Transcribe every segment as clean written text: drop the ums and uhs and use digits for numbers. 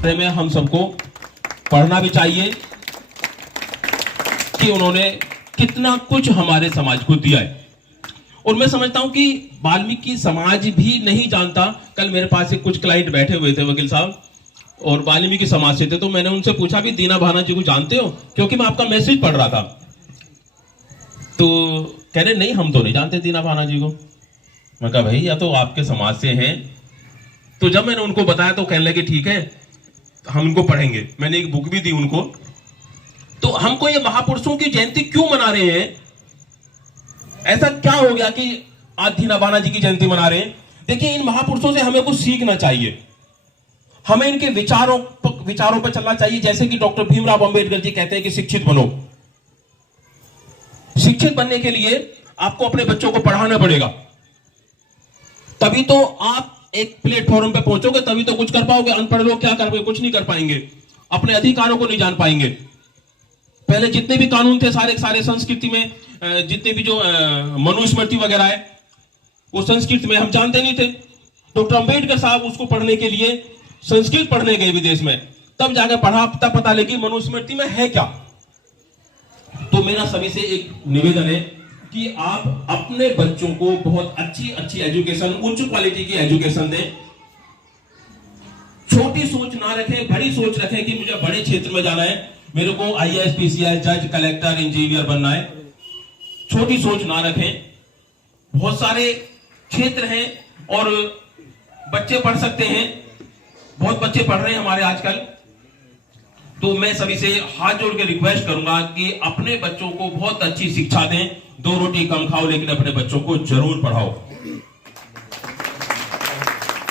बारे में हम सबको पढ़ना भी चाहिए कि उन्होंने कितना कुछ हमारे समाज को दिया है। और मैं समझता हूं कि वाल्मीकि समाज भी नहीं जानता। कल मेरे पास एक कुछ क्लाइंट बैठे हुए थे वकील साहब, और वाल्मीकि समाज से थे, तो मैंने उनसे पूछा भी दीना भाना जी को जानते हो, क्योंकि मैं आपका मैसेज पढ़ रहा था। तो कह रहे नहीं हम तो नहीं जानते दीना भाना जी को। मैं कहा भाई या तो आपके समाज से हैं। तो जब मैंने उनको बताया तो कहने लगे ठीक है हम इनको पढ़ेंगे। मैंने एक बुक भी दी उनको। तो हमको ये महापुरुषों की जयंती क्यों मना रहे हैं? ऐसा क्या हो गया कि आज दीना भाना जी की जयंती मना रहे हैं? देखिए, इन महापुरुषों से हमें कुछ सीखना चाहिए। हमें इनके विचारों पर चलना चाहिए। जैसे कि डॉक्टर भीमराव अंबेडकर जी कहते हैं कि शिक्षित बनो। शिक्षित बनने के लिए आपको अपने बच्चों को पढ़ाना पड़ेगा, तभी तो आप एक प्लेटफॉर्म पे पहुंचोगे, तभी तो कुछ कर पाओगे। अनपढ़ लोग क्या कर पाएंगे? कुछ नहीं कर पाएंगे, अपने अधिकारों को नहीं जान पाएंगे। पहले जितने भी कानून थे सारे संस्कृति में, जितने भी जो मनुस्मृति वगैरह है वो संस्कृत में, हम जानते नहीं थे। डॉक्टर अंबेडकर साहब उसको पढ़ने के लिए संस्कृत पढ़ने गए विदेश में, तब जाकर पढ़ा, तब पता लगी मनुस्मृति में है क्या। तो मेरा सभी से एक निवेदन है कि आप अपने बच्चों को बहुत अच्छी एजुकेशन, उच्च क्वालिटी की एजुकेशन दें। छोटी सोच ना रखें, बड़ी सोच रखें कि मुझे बड़े क्षेत्र में जाना है, मेरे को IAS, PCS, जज, कलेक्टर, इंजीनियर बनना है। छोटी सोच ना रखें। बहुत सारे क्षेत्र हैं और बच्चे पढ़ सकते हैं, बहुत बच्चे पढ़ रहे हैं हमारे आजकल। तो मैं सभी से हाथ जोड़ के रिक्वेस्ट करूंगा कि अपने बच्चों को बहुत अच्छी शिक्षा दें। 2 रोटी कम खाओ लेकिन अपने बच्चों को जरूर पढ़ाओ।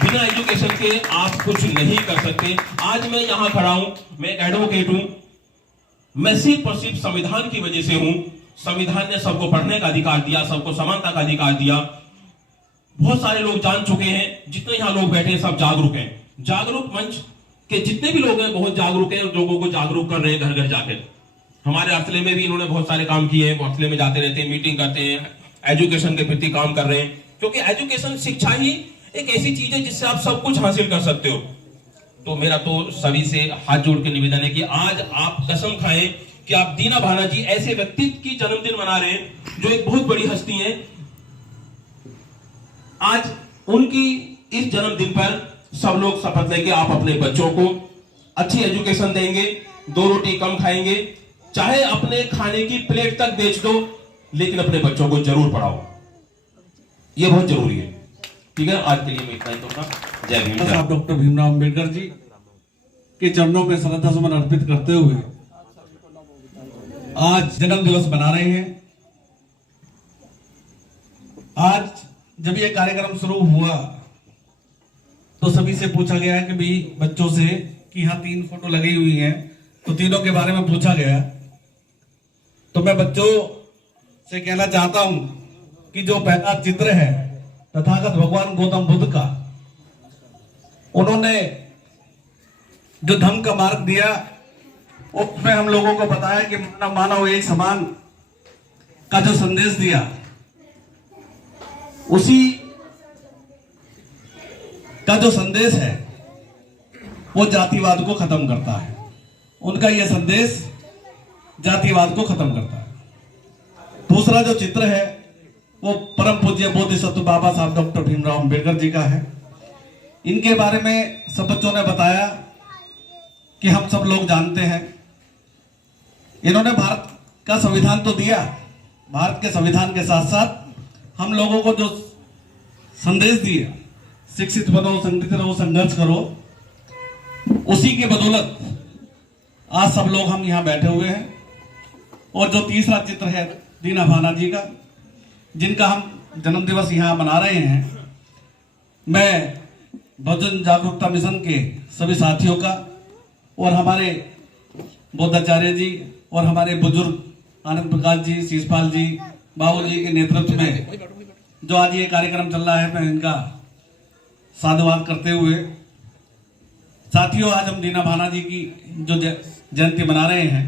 बिना एजुकेशन के आप कुछ नहीं कर सकते। आज मैं यहां खड़ा हूं, मैं एक एडवोकेट हूं, मैं सिर्फ और सिर्फ संविधान की वजह से हूं। संविधान ने सबको पढ़ने का अधिकार दिया, सबको समानता का अधिकार दिया। बहुत सारे लोग जान चुके हैं, जितने यहां लोग बैठे हैं सब जागरूक हैं। जागरूक मंच के जितने भी लोग हैं बहुत जागरूक हैं, लोगों को जागरूक कर रहे हैं घर घर जाकर। हमारे अर्थले में भी इन्होंने बहुत सारे काम किए हैं, अर्थले में जाते रहते हैं, मीटिंग करते हैं, एजुकेशन के प्रति काम कर रहे हैं। क्योंकि एजुकेशन, शिक्षा ही एक ऐसी चीज है जिससे आप सब कुछ हासिल कर सकते हो। तो मेरा तो सभी से हाथ जोड़ के निवेदन है कि आज आप कसम खाएं कि आप दीना भाना जी ऐसे व्यक्तित्व की जन्मदिन मना रहे हैं जो एक बहुत बड़ी हस्ती है। आज उनकी इस जन्मदिन पर सब लोग शपथ लेंगे आप अपने बच्चों को अच्छी एजुकेशन देंगे, 2 रोटी कम खाएंगे, चाहे अपने खाने की प्लेट तक बेच दो, लेकिन अपने बच्चों को जरूर पढ़ाओ। यह बहुत जरूरी है। ठीक है, आज के लिए मैं इतना ही कहूंगा। जय भीम। आप डॉक्टर भीमराव अंबेडकर जी के चरणों में श्रद्धा सुमन अर्पित करते हुए आज जन्म दिवस मना रहे हैं। आज जब यह कार्यक्रम शुरू हुआ तो सभी से पूछा गया है कि भाई बच्चों से कि यहाँ 3 फोटो लगी हुई हैं, तो तीनों के बारे में पूछा गया। तो मैं बच्चों से कहना चाहता हूं कि जो पहला चित्र है तथागत भगवान गौतम बुद्ध का, उन्होंने जो धम्म का मार्ग दिया उसमें हम लोगों को बताया कि मानव मानव एक समान का जो संदेश दिया, उसी का जो संदेश है वो जातिवाद को खत्म करता है। उनका यह संदेश जातिवाद को खत्म करता है। दूसरा जो चित्र है वो परम पूज्य बोधिसत्व बाबा साहब डॉक्टर भीमराव अंबेडकर जी का है। इनके बारे में सब बच्चों ने बताया कि हम सब लोग जानते हैं, इन्होंने भारत का संविधान तो दिया, भारत के संविधान के साथ साथ हम लोगों को जो संदेश दिया, शिक्षित बनो, संगठित रहो, संघर्ष करो, उसी के बदौलत आज सब लोग हम यहाँ बैठे हुए हैं। और जो तीसरा चित्र है दीना भाना जी का, जिनका हम जन्म दिवस यहाँ मना रहे हैं, मैं बहुजन जागरूकता मिशन के सभी साथियों का और हमारे बोधाचार्य जी और हमारे बुजुर्ग आनंद प्रकाश जी, शीशपाल जी, बाबू जी के नेतृत्व में जो आज ये कार्यक्रम चल रहा है, मैं इनका साधुवाद करते हुए, साथियों आज हम दीना भाना जी की जो जयंती मना रहे हैं,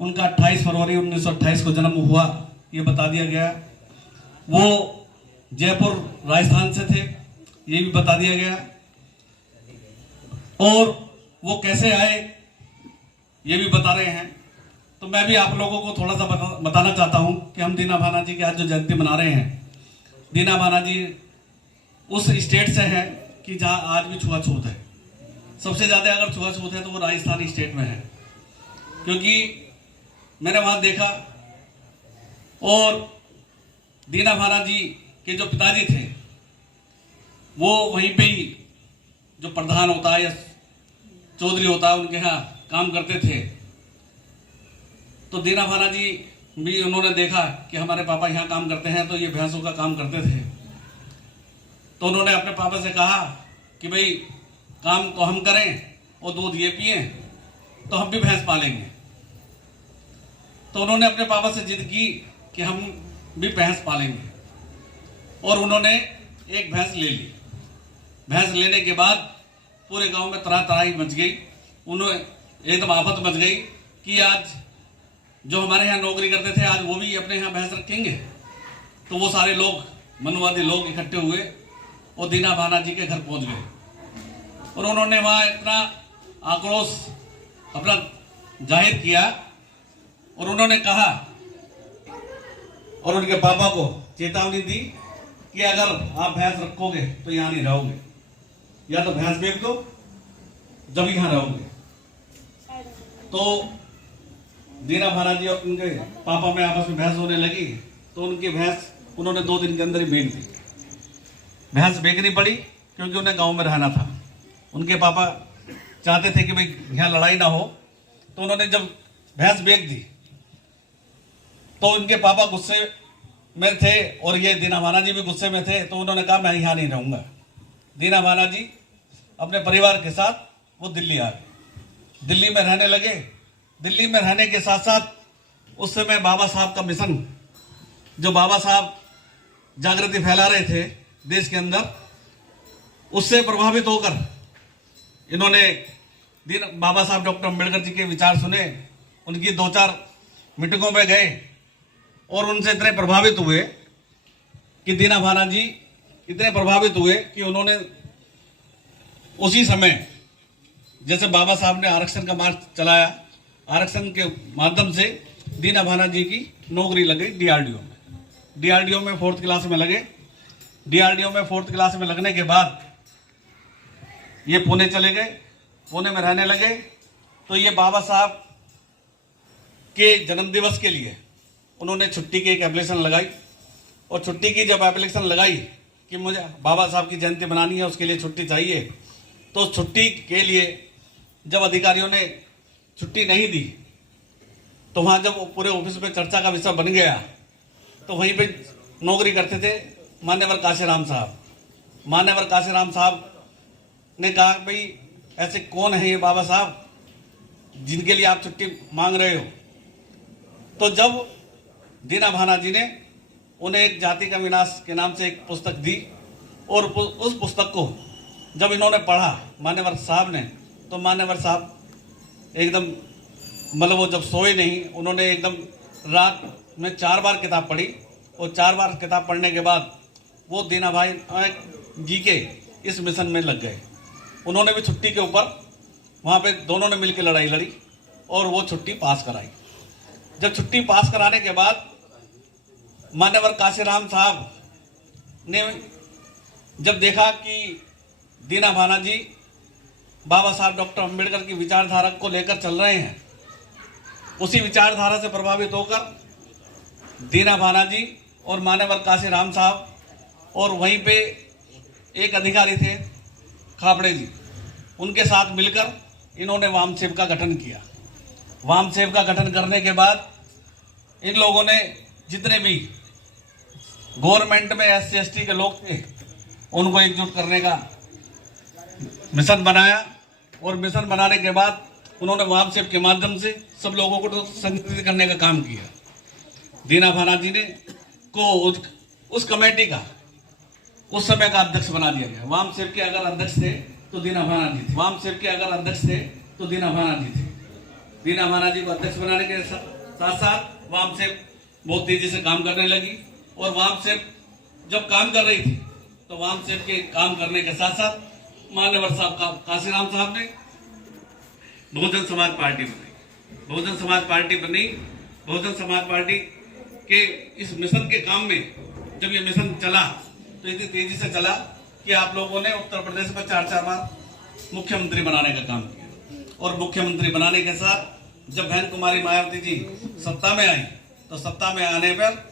उनका 28 फरवरी 1928 को जन्म हुआ, ये बता दिया गया। वो जयपुर राजस्थान से थे, ये भी बता दिया गया। और वो कैसे आए ये भी बता रहे हैं। तो मैं भी आप लोगों को थोड़ा सा बताना चाहता हूं कि हम दीना भाना जी की आज जो जयंती मना रहे हैं, दीना भाना जी उस स्टेट से हैं कि जहां आज भी छुआछूत है। सबसे ज्यादा अगर छुआछूत है तो वो राजस्थान स्टेट में है, क्योंकि मैंने वहां देखा। और दीना भाना जी के जो पिताजी थे वो वहीं पे ही जो प्रधान होता है या चौधरी होता है उनके यहाँ काम करते थे। तो दीना भाना जी भी उन्होंने देखा कि हमारे पापा यहाँ काम करते हैं, तो ये भैंसों का काम करते थे। तो उन्होंने अपने पापा से कहा कि भाई काम तो हम करें और दूध ये पिए, तो हम भी भैंस पालेंगे। तो उन्होंने अपने पापा से जिद की कि हम भी भैंस पालेंगे, और उन्होंने एक भैंस ले ली। भैंस लेने के बाद पूरे गांव में तरह तराही मच गई, उन्हें एकदम आफत मच गई कि आज जो हमारे यहाँ नौकरी करते थे आज वो भी अपने यहाँ भैंस रखेंगे। तो वो सारे लोग, मनुवादी लोग इकट्ठे हुए और दीना भाना जी के घर पहुंच गए, और उन्होंने वहां इतना आक्रोश अपना जाहिर किया, और उन्होंने कहा और उनके पापा को चेतावनी दी कि अगर आप भैंस रखोगे तो यहाँ नहीं रहोगे, या तो भैंस बेच दो जब यहाँ रहोगे। तो दीना भाना जी और उनके पापा में आपस में बहस होने लगी, तो उनकी भैंस उन्होंने 2 दिन के अंदर ही बेच दी। भैंस बेचनी पड़ी क्योंकि उन्हें गांव में रहना था। उनके पापा चाहते थे कि भाई यहाँ लड़ाई ना हो, तो उन्होंने जब भैंस बेच दी तो उनके पापा गुस्से में थे और ये दीना भाना जी भी गुस्से में थे। तो उन्होंने कहा मैं यहाँ नहीं रहूंगा। दीना भाना जी अपने परिवार के साथ वो दिल्ली आ गए, दिल्ली में रहने लगे। दिल्ली में रहने के साथ साथ उस समय बाबा साहब का मिशन, जो बाबा साहब जागृति फैला रहे थे देश के अंदर, उससे प्रभावित होकर इन्होंने बाबा साहब डॉक्टर अम्बेडकर जी के विचार सुने, उनकी 2-4 मीटिंगों में गए और उनसे इतने प्रभावित हुए कि दीना भाना जी इतने प्रभावित हुए कि उन्होंने उसी समय, जैसे बाबा साहब ने आरक्षण का मार्च चलाया, आरक्षण के माध्यम से दीना भाना जी की नौकरी लग गई डीआरडीओ में। डीआरडीओ में 4th क्लास में लगे। डीआरडीओ में 4th क्लास में लगने के बाद ये पुणे चले गए, पुणे में रहने लगे। तो ये बाबा साहब के जन्मदिवस के लिए उन्होंने छुट्टी की एक एप्लीकेशन लगाई, और छुट्टी की जब एप्लीकेशन लगाई कि मुझे बाबा साहब की जयंती मनानी है, उसके लिए छुट्टी चाहिए, तो छुट्टी के लिए जब अधिकारियों ने छुट्टी नहीं दी, तो वहां जब पूरे ऑफिस में चर्चा का विषय बन गया, तो वहीं पे नौकरी करते थे मान्यवर काशीराम साहब। मान्यवर काशीराम साहब ने कहा भाई ऐसे कौन है ये बाबा साहब जिनके लिए आप छुट्टी मांग रहे हो। तो जब दीना भाना जी ने उन्हें एक जाति का विनाश के नाम से एक पुस्तक दी, और उस पुस्तक को जब इन्होंने पढ़ा मान्यवर साहब ने, तो मान्यवर साहब एकदम, मतलब वो जब सोए नहीं, उन्होंने एकदम रात में 4 बार किताब पढ़ी, और 4 बार किताब पढ़ने के बाद वो दीना भाई जी के इस मिशन में लग गए। उन्होंने भी छुट्टी के ऊपर वहाँ पे दोनों ने मिलकर लड़ाई लड़ी और वो छुट्टी पास कराई। जब छुट्टी पास कराने के बाद मान्यवर काशीराम साहब ने जब देखा कि दीना भाना जी बाबा साहब डॉक्टर अम्बेडकर की विचारधारा को लेकर चल रहे हैं, उसी विचारधारा से प्रभावित होकर दीना भाना जी और मान्यवर काशीराम साहब और वहीं पे एक अधिकारी थे खापड़े जी, उनके साथ मिलकर इन्होंने वामसेव का गठन किया। वामसेव का गठन करने के बाद इन लोगों ने जितने भी गवर्नमेंट में SC/ST के लोग थे उनको एकजुट करने का मिशन बनाया, और मिशन बनाने के बाद उन्होंने वामसेव के माध्यम से सब लोगों को संगठित करने का काम किया। दीना भाना जी ने को उस कमेटी का उस समय का अध्यक्ष बना दिया गया। वामसेव के अगर अध्यक्ष थे तो दीना भाना जी थे, वामसेव के अगर अध्यक्ष थे तो दीना भाना जी थे। दीना भाना जी को अध्यक्ष बनाने के साथ साथ वामसेव बहुत तेजी से काम करने लगी, और वामसेव जब काम कर रही थी तो वामसेव के काम करने के साथ साथ मान्यवर साहब का काशीराम साहब ने बहुजन समाज पार्टी बनाई। बहुजन समाज पार्टी बनी। बहुजन समाज पार्टी के इस मिशन के काम में जब ये मिशन चला तो इतनी तेजी से चला कि आप लोगों ने उत्तर प्रदेश में 4-4 बार मुख्यमंत्री बनाने का काम किया। और मुख्यमंत्री बनाने के साथ जब बहन कुमारी मायावती जी सत्ता में आई तो सत्ता में आने पर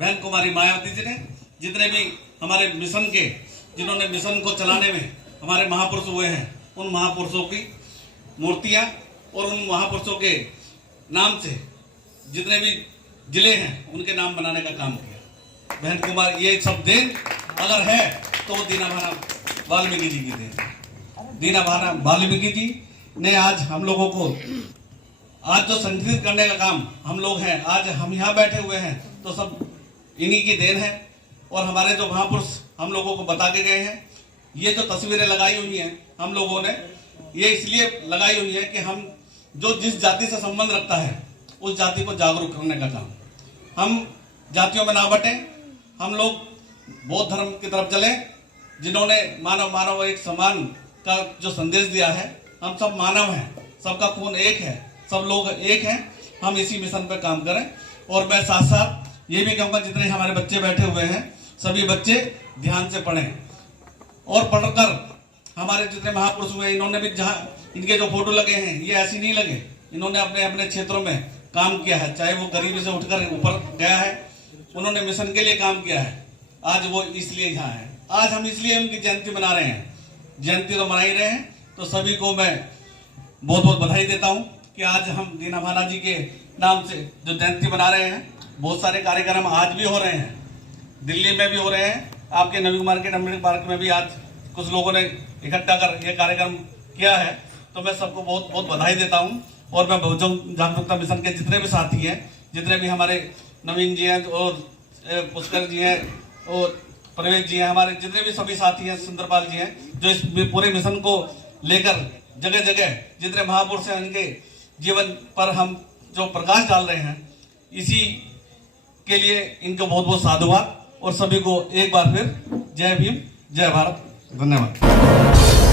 बहन कुमारी मायावती जी ने जितने भी हमारे मिशन के, जिन्होंने मिशन को चलाने में हमारे महापुरुष हुए हैं, उन महापुरुषों की मूर्तियां और उन महापुरुषों के नाम से जितने भी जिले हैं उनके नाम बनाने का काम किया। बहन कुमार ये सब देन अगर है तो वो दीना भाना वाल्मीकि जी की देन। दीना भाना वाल्मीकि जी ने आज हम लोगों को आज जो संगठित करने का काम हम लोग हैं, आज हम यहाँ बैठे हुए हैं तो सब इन्हीं की देन है। और हमारे जो महापुरुष हम लोगों को बता के गए हैं, ये जो तस्वीरें लगाई हुई हैं हम लोगों ने, ये इसलिए लगाई हुई है कि हम जो जिस जाति से संबंध रखता है उस जाति को जागरूक करने का काम। हम जातियों में ना बटे, हम लोग बौद्ध धर्म की तरफ चले, जिन्होंने मानव मानव एक समान का जो संदेश दिया है। हम सब मानव हैं, सबका खून एक है, सब लोग एक हैं। हम इसी मिशन पर काम करें। और मैं साथ साथ ये भी कहूँगा जितने हमारे बच्चे बैठे हुए हैं सभी बच्चे ध्यान से पढ़ें और पढ़कर हमारे जितने महापुरुष हुए इन्होंने भी जहाँ इनके जो फोटो लगे हैं ये ऐसे नहीं लगे, इन्होंने अपने अपने क्षेत्रों में काम किया है। चाहे वो गरीबी से उठकर ऊपर गया है, उन्होंने मिशन के लिए काम किया है, आज वो इसलिए यहाँ है। आज हम इसलिए उनकी जयंती मना रहे हैं। जयंती तो मना ही रहे हैं, तो सभी को मैं बहुत बहुत बधाई देता हूँ कि आज हम दीना भाना जी के नाम से जो जयंती मना रहे हैं। बहुत सारे कार्यक्रम आज भी हो रहे हैं, दिल्ली में भी हो रहे हैं, आपके नवी मार्केट अमृत पार्क में भी आज कुछ लोगों ने इकट्ठा कर ये कार्यक्रम किया है। तो मैं सबको बहुत बहुत बधाई देता हूँ। और मैं बहुजन जागरूकता मिशन के जितने भी साथी हैं, जितने भी हमारे नवीन जी हैं और पुष्कर जी हैं और प्रवेश जी हैं, हमारे जितने भी सभी साथी हैं, सुंदरपाल जी हैं, जो इस पूरे मिशन को लेकर जगह जगह जितने महापुरुष हैं उनके जीवन पर हम जो प्रकाश डाल रहे हैं, इसी के लिए इनको बहुत बहुत साधुवाद। और सभी को एक बार फिर जय भीम, जय भारत, धन्यवाद।